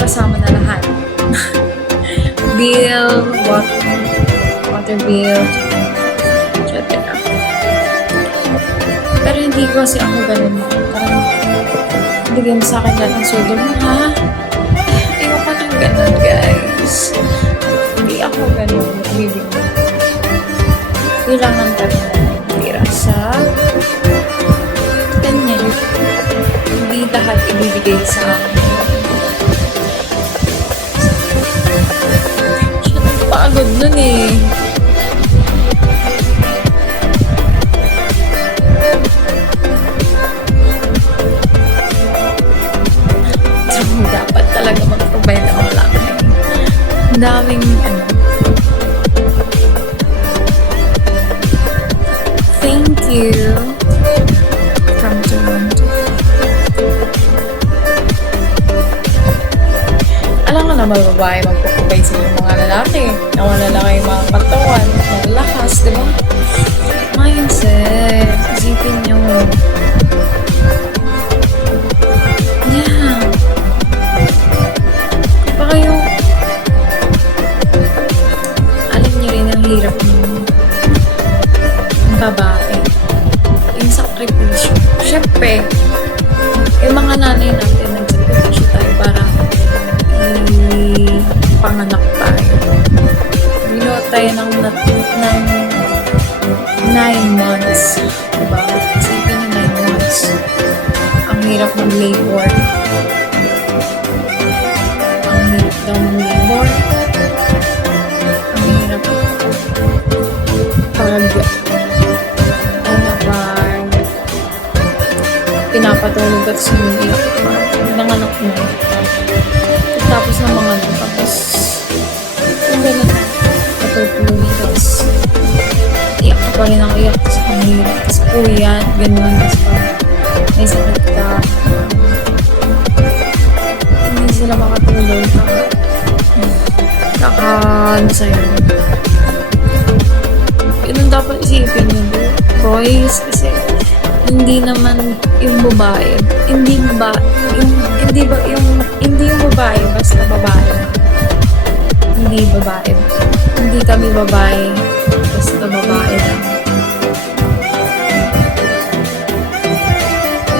kasama na lahat. Bill, water bill, etc. Pero hindi ko kasi ako ganun. Parang, bigyan mo sa akin lahat ng sweldo mo, ha? Ayoko ng ganun, guys. Hindi ako ganun. Bibig mo. Kailangan pa rin na tira sa ganyan. Hindi lahat ibibigay sa akin. Siya nagpagod nun eh. So, dapat talaga mag-provide ako lang. Ang daming thank you from Toronto. Alam ko na babae magpapabay sa mga lalaki na wala lalaki yung mga katawan, malakas, di ba? Mindset. Isipin nyo. Yeah. Kapag kayo alam nyo rin ang hirap ng babae. Yung sakripisyo. Siyempre, yung mga nanay natin nagsakripisyo tayo para panganak tayo. Binuot tayo ng 9 months. Diba? Isipin yung 9 months. Ang hirap ng labor. Ang hirap daw ng labor. Ang hirap pinapatulog at sumiyak pa. Nanganak mo. Tapos ng mga anak. Tapos, yung gano'n. Patutulog. Tapos, iyak ka pa rin ang iyak. Tapos, ang hirap. Tapos, puyat. Gano'n. Tapos, may sakit ka. Hindi sila makatulog. Ano sa'yo. Yun ang dapat isipin yun. Boys, kasi hindi naman yung babae, hindi yung babae basta babae. Hindi babae. Hindi kami babae basta babae lang.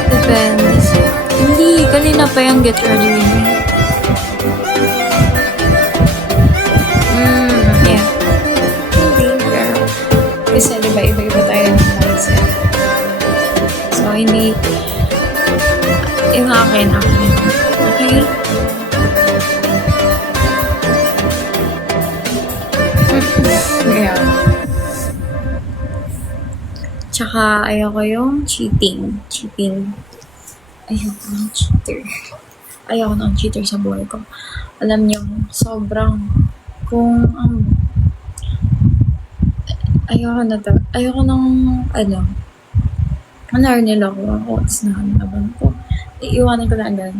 Depende. Hindi, kanina pa yung get ready with me. Yeah. Hindi, pero kasi diba iba-iba tayo ng mindset. So, hindi yung akin. Okay? Yeah. Tsaka, ayoko yung cheating. Ayoko ng cheater. Ayoko ng cheater sa buhay ko. Alam niyo, sobrang ayoko ng nila ko, tapos nakanaban ko. Iiwanan ko na agad.